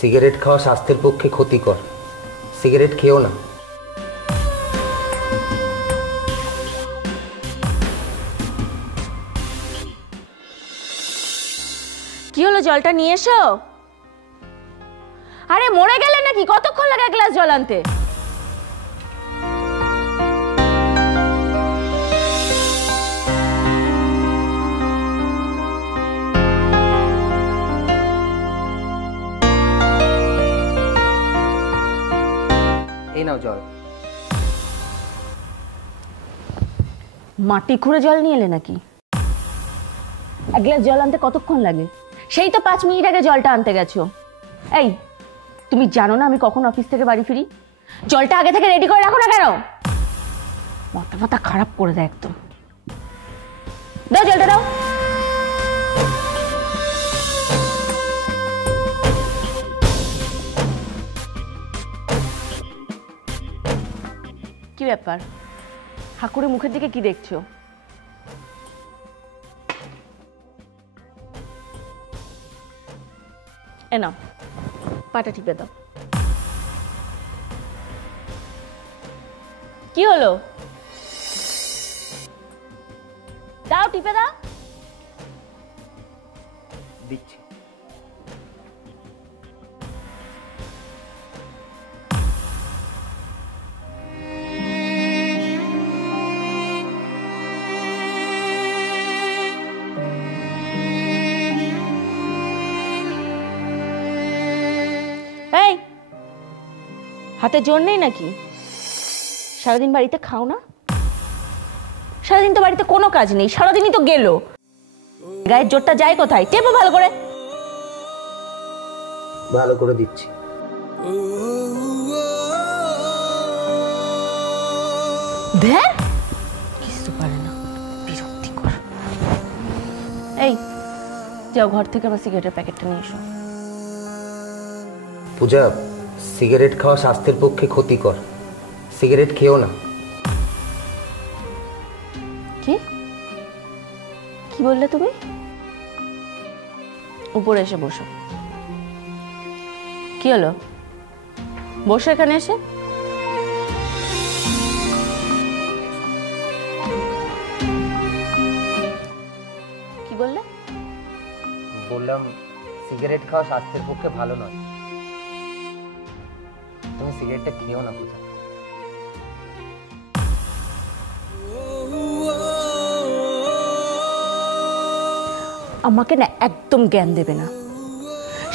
Cigarette খাওয়া স্বাস্থ্যের পক্ষে ক্ষতিকর, সিগারেট খেও না। কি হলো, জলটা নিয়ে এসো। আরে মরে গেলে নাকি? কতক্ষণ লাগে এক গ্লাস জল আনতে? এই নাও জল। মাটি খুঁড়ে জল নিয়ে এলে নাকি? এক গ্লাস জল আনতে কতক্ষণ লাগে? সেই তো 5 মিনিট আগে জলটা আনতে গেছো। এই, তুমি জানো না আমি কখন অফিস থেকে বাড়ি ফিরি? জলটা আগে থেকে রেডি করে রাখো না কেন? মাথা মাথা খারাপ করে দেয় একদম। দাও জলটা দাও। কি ব্যাপার, ঠাকুরে মুখের দিকে কি দেখছো? এ নাও, পাটা টিপে দাও। কি হলো? দাও, টিপে দাও। দিচ্ছি। এই, হাতে জোর নেই নাকি? সারাদিন বাড়িতে খাও না? সারাদিন তো বাড়িতে কোনো কাজ নেই, সারাদিনই তো গেল। গায়ের জোরটা যায় কোথায়? টেপো ভালো করে। ভালো করে দিচ্ছি। দেখ, কিছু পারে না, বিরক্তিকর। এই, যাও ঘর থেকে আমার সিগারেটের প্যাকেটটা নিয়ে এসো। পূজা, সিগারেট খাওয়া স্বাস্থ্যের পক্ষে ক্ষতিকর, সিগারেট খেও না। কি কি বললে তুমি? উপরে এসে বসো। কি হলো, বসো এখানে এসে। কি বললে? বললাম সিগারেট খাওয়া স্বাস্থ্যের পক্ষে ভালো নয়, তুমি সিগারেটটা খেও না পূজা। আমাকে না একদম জ্ঞান দেবে না।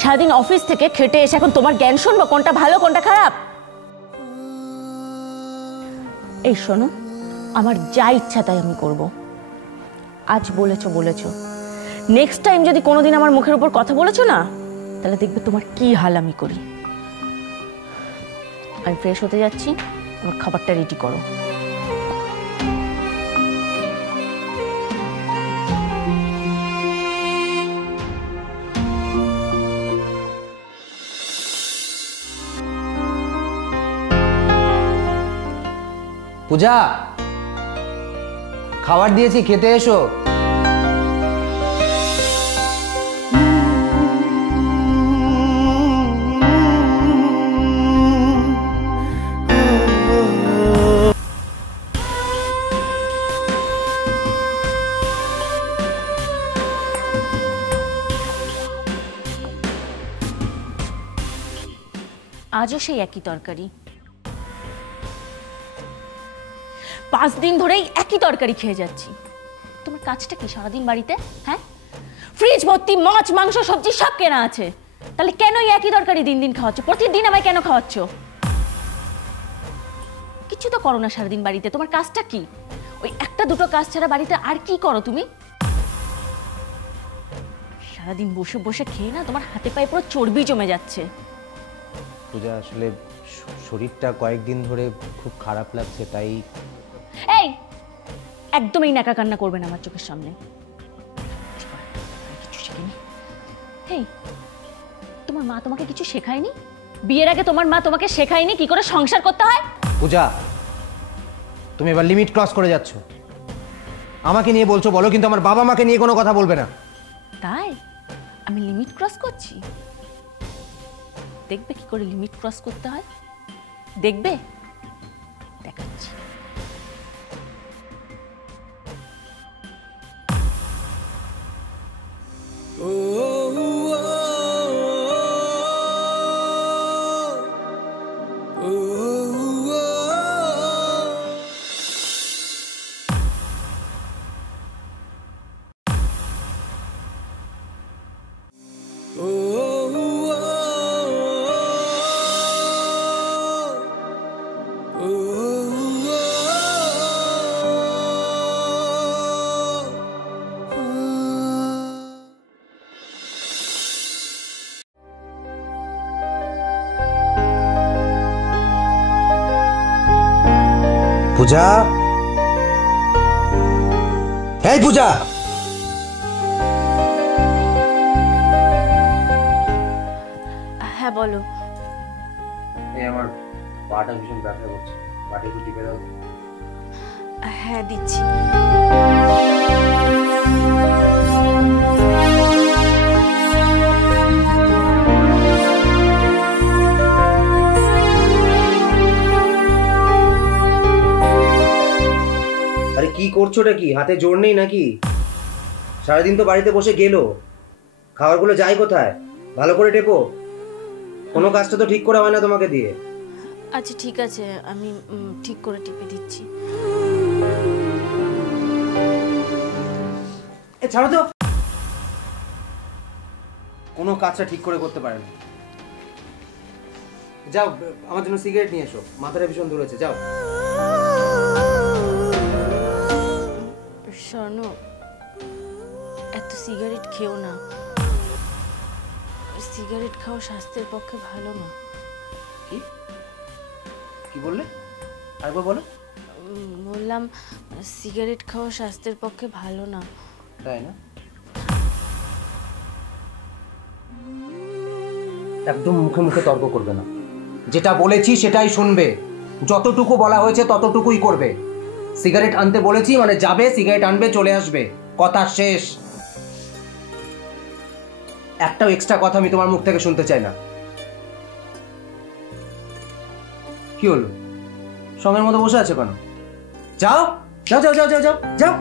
সারাদিন অফিস থেকে খেটে এসে এখন তোমার জ্ঞান শুনবো কোনটা ভালো কোনটা খারাপ? এই শোনো, আমার যা ইচ্ছা তাই আমি করব। আজ বলেছো বলেছো, নেক্সট টাইম যদি কোনোদিন আমার মুখের উপর কথা বলেছো না, তাহলে দেখবে তোমার কি হাল আমি করি। আমি ফ্রেশ হতে যাচ্ছি, আমার খাবারটা রেডি করো। পূজা, খাবার দিয়েছি, খেতে এসো। আজও সেই একই তরকারি। 5 দিন ধরেই একই তরকারি খেয়ে যাচ্ছি। তোমার কাজটা কি সারাদিন বাড়িতে? হ্যাঁ, ফ্রিজ ভর্তি মাছ মাংস সবজি সব কেনা আছে, তাহলে কেন এই একই তরকারি দিন দিন খাওয়াচ্ছ? প্রতিদিন আমায় কেন খাওয়াচ্ছ? কিছু তো করো না সারাদিন বাড়িতে। তোমার কাজটা কি? ওই একটা দুটো কাজ ছাড়া বাড়িতে আর কি করো তুমি? সারাদিন বসে বসে খেয়ে না তোমার হাতে পায়ে পুরো চর্বি জমে যাচ্ছে। পূজা, আসলে শরীরটা কয়েকদিন ধরে খুব খারাপ লাগছে, তাই। এই, একদম এই নাকা কান্না করবে না আমার চোখের সামনে। কিছু শিখিনি। এই, তোমার মা তোমাকে কিছু শেখায়নি? বিয়ের আগে তোমার মা তোমাকে শেখায়নি কি করে সংসার করতে হয়? পূজা, তুমি এবার লিমিট ক্রস করে যাচ্ছ। আমাকে নিয়ে বলছো বলো, কিন্তু আমার বাবা মাকে নিয়ে কোনো কথা বলবে না। তাই আমি লিমিট ক্রস করছি? দেখবে কি করে লিমিট ক্রস করতে হয়, দেখবে, দেখাচ্ছি। পূজা, এই পূজা, হ্যাঁ বলো। এই আমার পাটা ভীষণ ব্যথা করছে, পাটা একটু টিপে দাও। হ্যাঁ দিচ্ছি। আরে কি করছোটা কি? হাতে জোর নেই নাকি? সারাদিন তো বাড়িতে বসে গেল, খাবারগুলো যায় কোথায়? ভালো করে টেপো, কোনো কাজটা তো ঠিক করে হয় না তোমাকে দিয়ে। আচ্ছা ঠিক আছে, আমি ঠিক করে টিপে দিচ্ছি। এ ছাড়ো তো, কোনো কাজটা ঠিক করে করতে পারে না। যাও আমার জন্য সিগারেট নিয়ে এসো, মাথাটা ভীষণ ধরেছে। যাও। স্বর্ণ, এত সিগারেট খেও না, সিগারেট খাওয়া স্বাস্থ্যের পক্ষে ভালো না। কি কি বললে? আরেকবার বলো। বললাম সিগারেট খাওয়া স্বাস্থ্যের পক্ষে ভালো না। তাই না? একদম মুখে মুখে তর্ক করবে না, যেটা বলেছি সেটাই শুনবে, যতটুকু বলা হয়েছে ততটুকুই করবে। সিগারেট আনতে বলেছি মানে যাবে, সিগারেট আনবে, চলে আসবে, কথা শেষ। একটাও এক্সট্রা কথা আমি তোমার মুখ থেকে শুনতে চাই না। কি হলো, সঙ্গের মতো বসে আছে কেন? যাও যাও যাও যাও যাও যাও যাও।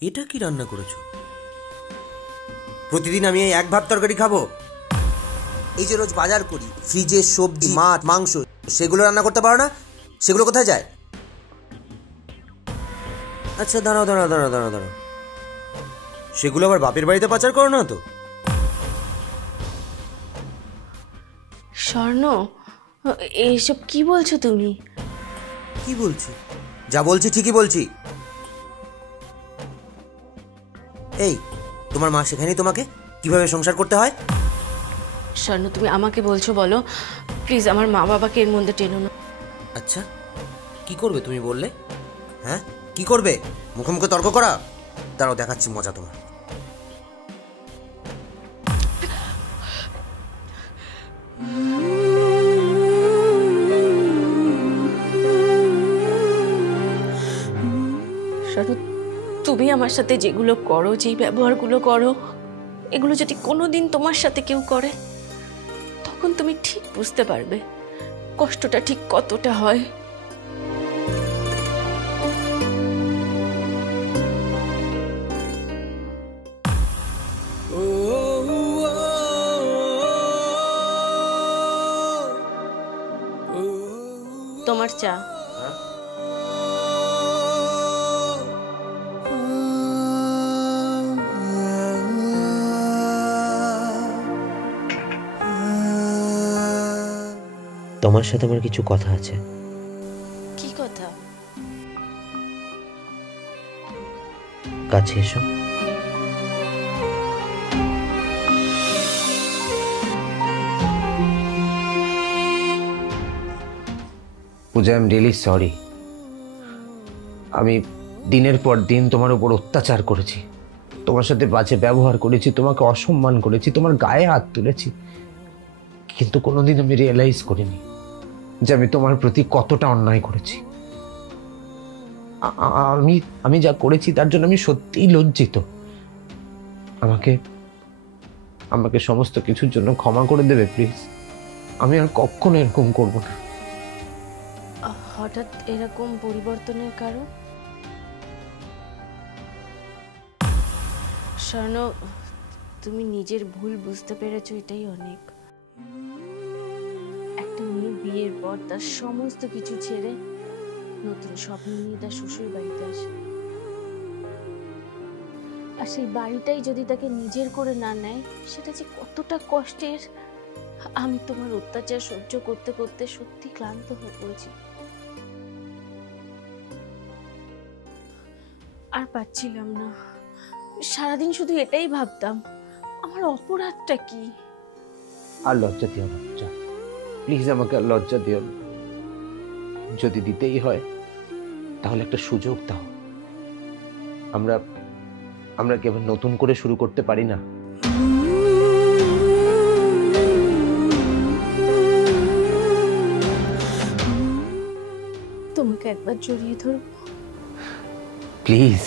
এটা কি রান্না করেছো? প্রতিদিন আমি এই এক ভাত তরকারি খাবো? এই যে রোজ বাজার করি, ফ্রিজে সবজি, মাছ, মাংস, সেগুলো রান্না করতে পারো না? সেগুলো কোথায় যায়? আচ্ছা দাঁড়াও দাঁড়াও দাঁড়াও দাঁড়াও দাঁড়াও, সেগুলো আবার বাপের বাড়িতে পাচার করো না তো? স্বর্ণ, এইসব কি বলছো তুমি? কি বলছি? যা বলছি ঠিকই বলছি। এই তোমার মা শেখায়নি তোমাকে কিভাবে সংসার করতে হয়? স্বর্ণ, তুমি আমাকে বলছো বলো, প্লিজ আমার মা বাবাকে এর মধ্যে টেনো না। আচ্ছা কি করবে তুমি বললে? হ্যাঁ কি করবে? মুখে মুখে তর্ক করা? দাঁড়াও দেখাচ্ছি মজা তোমার। স্বর্ণ, তুমি আমার সাথে যেগুলো করো, যেই ব্যবহারগুলো করো, এগুলো যদি কোনোদিন তোমার সাথে কেউ করে, তখন তুমি ঠিক বুঝতে পারবে কষ্টটা ঠিক কতটা হয়। তোমার চা। তোমার সাথে আমার কিছু কথা আছে। কি কথা? কাছে এসো। পূজা, আই এম রিয়েলি সরি। আমি দিনের পর দিন তোমার উপর অত্যাচার করেছি, তোমার সাথে বাজে ব্যবহার করেছি, তোমাকে অসম্মান করেছি, তোমার গায়ে হাত তুলেছি। কিন্তু কোনোদিন আমি রিয়েলাইজ করিনি যে আমি তোমার প্রতি কতটা অন্যায় করেছি। আমি আমি যা করেছি তার জন্য আমি সত্যিই লজ্জিত। আমাকে আমাকে সমস্ত কিছুর জন্য ক্ষমা করে দেবে প্লিজ। আমি আর কখনো এরকম করব না। হঠাৎ এরকম পরিবর্তনের কারণ? স্বর্ণ, তুমি নিজের ভুল বুঝতে পেরেছো, এটাই অনেক। একটা মেয়ে বিয়ের পর তার সমস্ত কিছু ছেড়ে নতুন স্বপ্ন নিয়ে তার শ্বশুর বাড়িতে আসে, আর সেই বাড়িটাই যদি তাকে নিজের করে না নেয়, সেটা যে কতটা কষ্টের। আমি তোমার অত্যাচার সহ্য করতে করতে সত্যি ক্লান্ত হয়ে পড়েছি, আর পাচ্ছিলাম না। সারাদিন শুধু এটাই ভাবতাম, আমার অপরাধটা কি। আর লজ্জা দিও না, প্লিজ আমাকে আর লজ্জা দিও না। যদি দিতেই হয় তাহলে একটা সুযোগ দাও। আমরা আমরা কি আবার নতুন করে শুরু করতে পারি না? তোমাকে একবার জড়িয়ে ধরবো? প্লিজ।